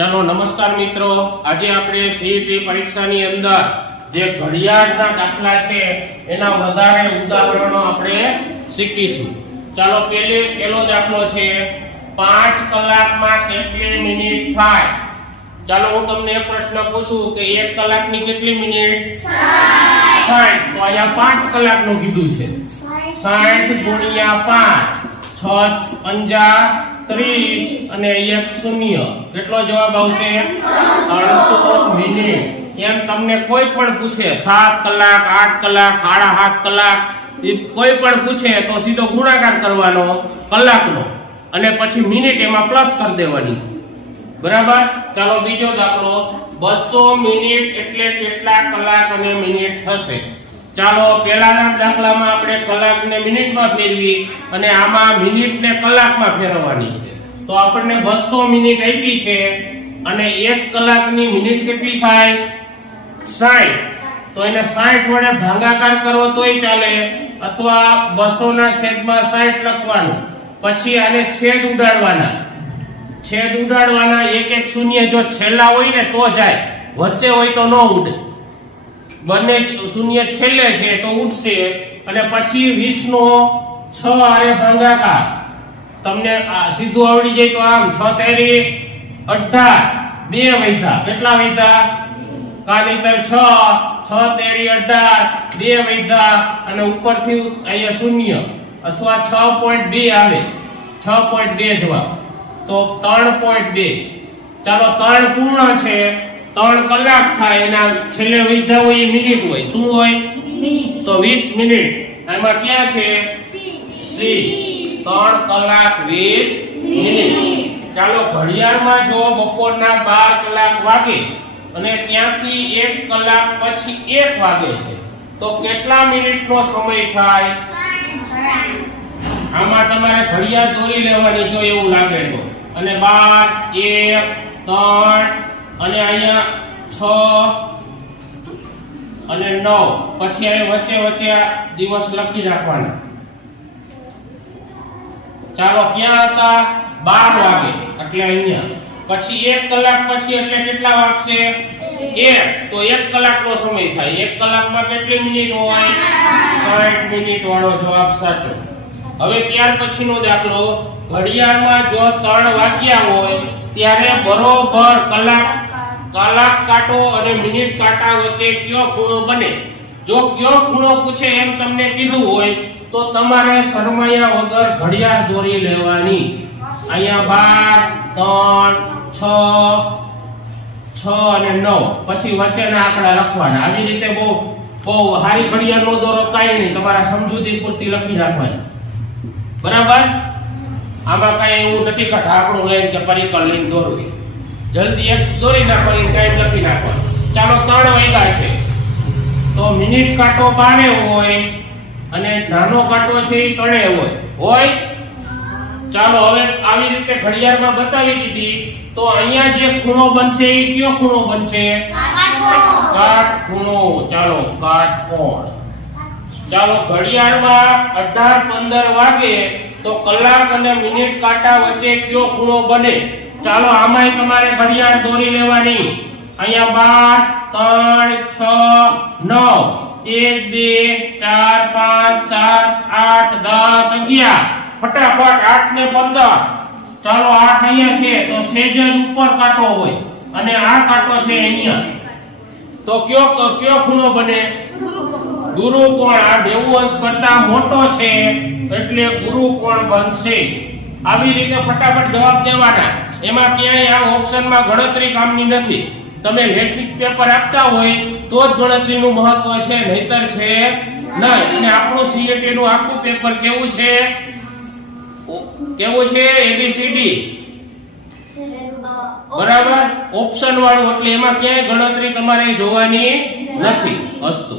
ચાલો નમસ્કાર મિત્રો. આજે આપણે સીઈટી પરીક્ષાની અંદર જે ઘડિયાળના દાખલા છે એના વધારે ઉદાહરણો આપણે શીખીશું. ચાલો પહેલે પહેલો દાખલો છે. પાંચ કલાકમાં કેટલી મિનિટ થાય? ચાલો હું તમને પ્રશ્ન પૂછું કે એક કલાકની કેટલી મિનિટ? સાઠ. તો અહીંયા પાંચ કલાકનું કીધું છે. સાઠ ગુણ્યા પાંચ. છ પંજા ત્રીસ અને એક શૂન્ય. કેટલો જવાબ આવશે? મિનિટ. એમ તમને કોઈ પણ પૂછે, સાત કલાક, આઠ કલાક, સાડા સાત કલાક, એ કોઈ પૂછે તો સીધો ગુણાકાર કરવાનો કલાકનો. અને પછી મિનિટ એમાં પ્લસ કરી દેવાની. બરાબર? ચાલો બીજો દાખલો. બસો મિનિટ એટલે કેટલા કલાક અને મિનિટ થશે? ચાલો, પહેલાના દાખલામાં આપણે કલાક ને મિનિટમાં ફેરવી અને આમાં મિનિટ ને કલાકમાં ફેરવવાની છે. તો આપણને બસો મિનિટ આપી છે અને એક કલાકની મિનિટ કેટલી થાય? સાઠ. તો એને સાઠ વડે ભાગાકાર કરવો તોય ચાલે, અથવા બસો ના છેદમાં સાઠ લખવાનું. પછી આને છેદ ઉડાડવાના. છેદ ઉડાડવાના એક એક શૂન્ય જો છેલ્લા હોય ને તો જાય, વચ્ચે હોય તો ન ઉડે. બંને શૂન્ય છેલ્લે છે તો ઉઠશે અને પછી વીસ નો છ આરે ભંગાકાર. તમને સીધું આવડી જાય તો આમ, છ તેરી, અઢાર, બે વૈધા. કેટલા વૈધા? કાલીતર છ છ તેરી, અઢાર, બે વૈધા અને ઉપરથી અહીંયા શૂન્ય. અથવા છ પોઈન્ટ બે આવે. છ પોઈન્ટ બે જવાબ. તો ત્રણ પોઈન્ટ બે. ચાલો ત્રણ પૂર્ણ છે. ત્રણ કલાક થાય એના છેલ્લે વિધા હોય એ મિનિટ હોય. શું હોય? તો વીસ મિનિટ એમાં ક્યાં છે? સી. ત્રણ કલાક વીસ મિનિટ. ચાલો ઘડિયાળમાં જો બપોરના બાર કલાક વાગે અને ત્યાંથી એક કલાક પછી એક વાગે છે તો કેટલા મિનિટનો સમય થાય? આમાં તમારે ઘડિયાળ દોરી લેવાની જો એવું લાગે તો. અને બાર એક ત્રણ અને અહીંયા છ અને નવ. પછી અહીં વચ્ચે વચ્ચે દિવસ લખી રાખવાના. ચાલો, ક્યાં હતા? બાર વાગે. એટલે અહીંયા. પછી એક કલાક પછી એટલે કેટલા વાગશે? એક. તો એક કલાકનો સમય થાય. એક કલાકમાં કેટલી મિનિટ હોય? 60 મિનિટ વાળો જવાબ સાચો. હવે ત્યાર પછીનો દાખલો. ઘડિયાળમાં જો 3 વાગ્યા હોય, ત્યારે બરોબર કલાક કલાક કાંટો અને મિનિટ કાંટા વચ્ચે કયો ખૂણો બને? જો કયો ખૂણો પૂછે એમ તમને કીધું હોય, તો તમારે શરમાયા વગર ઘડિયાળ દોરી લેવાની. અહીંયા બાર, ત્રણ, છ છ અને નવ. પછી વચ્ચેના આંકડા લખવાના. આવી રીતે બહુ બહુ હારી ઘડિયાળ નો દોરો, કાંઈ નહીં. તમારા સમજૂતી પૂરતી લખી નાખવાની. બરાબર? આમાં કાંઈ એવું નથી કે ઢાંકણું લઈને કે પરિકર લઈને દોરવી. જલ્દી એક દોરી નાખવાની ટાઈમ લખી નાખવાનો. ચાલો ત્રણ વાગ્યા છે. તો મિનિટ કાંટો બારે હોય અને નાનો કાંટો છે એ તળે હોય. હોય? ચાલો હવે આવી રીતે ઘડિયાળમાં બતાવી દીધી. તો અહીંયા જે ખૂણો બનશે એ કયો ખૂણો બનશે? કાટ ખૂણો. ચાલો, કાટ કોણ? ચાલો, ઘડિયાળમાં અઢાર પંદર વાગે તો કલાક અને મિનિટ કાંટા વચ્ચે કયો ખૂણો બને? ચાલો, આમાંય તમારે ઘડિયાળ દોરી લેવાની. અહીંયા બાર, ત્રણ, છ, નવ. એક, બે, ચાર, પાંચ, સાત, આઠ, દસ, અગિયાર. ફટાફટ આઠ ને પંદર. ચાલો, આઠ અહીંયા છે, તો સેજ ઉપર કાંટો હોય. અને આ કાંટો છે અહીંયા. તો કયો કયો ખૂણો બને? ગુરુ કોણ? આ દેવવંશ કરતા મોટો છે, એટલે ગુરુ કોણ બનશે? આવી રીતે ફટાફટ જવાબ દેવાના. એમાં ક્યાંય આ ઓપ્શનમાં ગણતરી કામની નથી. તમે લેખિત પેપર આપતા હોય, તો જ ગણતરીનું મહત્વ છે, નહીતર છે નહીં. અને આપણું સીએટી નું આખું પેપર કેવું છે? કેવું છે? એબીસીડી બરાબર? ઓપ્શન વાળું, એટલે એમાં ક્યાંય ગણતરી તમારે જોવાની નથી અસ્તુ